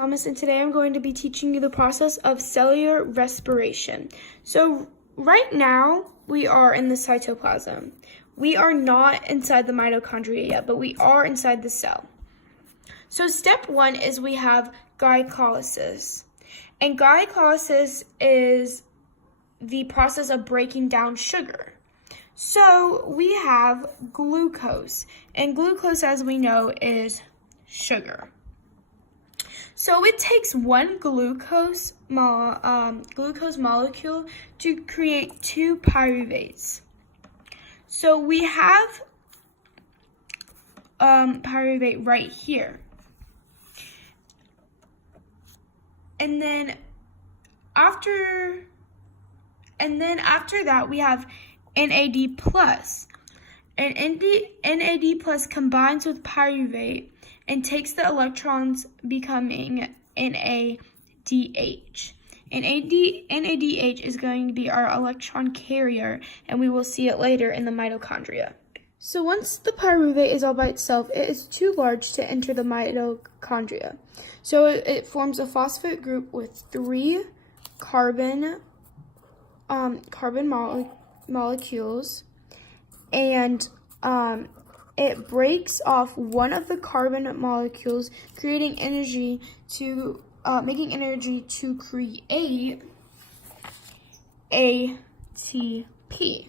Thomas, and today I'm going to be teaching you the process of cellular respiration. So right now we are in the cytoplasm. We are not inside the mitochondria yet, but we are inside the cell. So step one is we have glycolysis. And glycolysis is the process of breaking down sugar. So we have glucose, and glucose, as we know, is sugar. So it takes one glucose molecule to create two pyruvates. So we have pyruvate right here. And then after that we have NAD+. And NAD+ combines with pyruvate and takes the electrons, becoming NADH. And NADH is going to be our electron carrier, and we will see it later in the mitochondria. So once the pyruvate is all by itself, it is too large to enter the mitochondria. So it forms a phosphate group with 3 carbon molecules, and it breaks off one of the carbon molecules, creating energy to making energy to create ATP.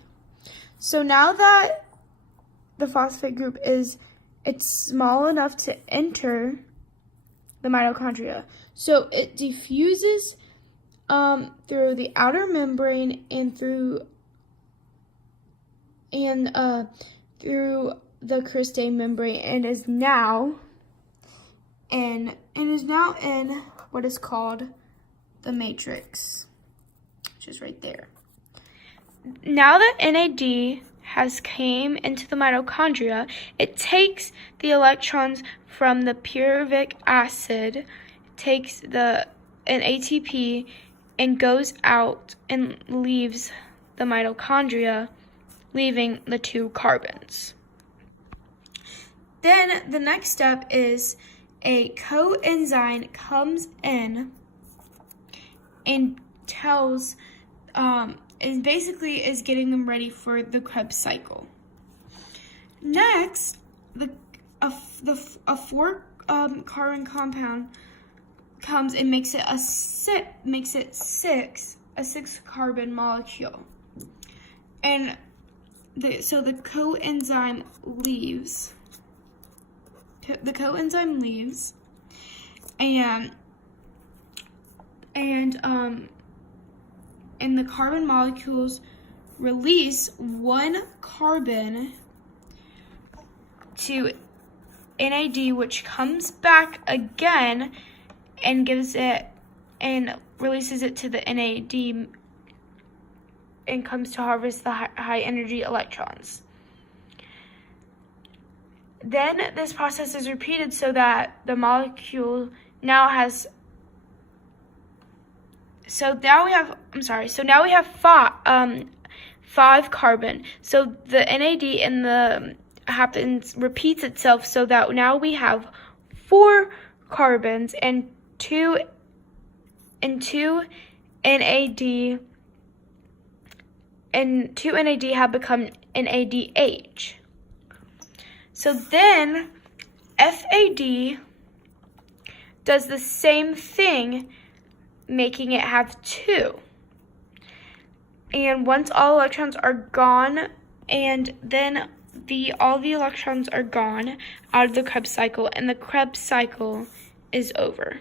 So now that the phosphate group it's small enough to enter the mitochondria, so it diffuses through the outer membrane and through the cristae membrane, and is now in what is called the matrix, which is right there. Now that NAD has came into the mitochondria, it takes the electrons from the pyruvic acid, takes an ATP, and goes out and leaves the mitochondria, leaving the 2 carbons. Then the next step is a coenzyme comes in and tells, and basically is getting them ready for the Krebs cycle. Next, a 4 carbon compound comes and makes it a 6 carbon molecule, and so the coenzyme leaves. The coenzyme leaves, and the carbon molecules release 1 carbon to NAD, which comes back again and gives it and releases it to the NAD and comes to harvest the high energy electrons. Then this process is repeated so that the molecule now has, so now we have 5 carbon. So the NAD in the repeats itself, so that now we have 4 carbons and 2 NAD, and 2 NAD have become NADH. So then FAD does the same thing, making it have 2. And once all electrons are gone, and then all the electrons are gone out of the Krebs cycle, and the Krebs cycle is over.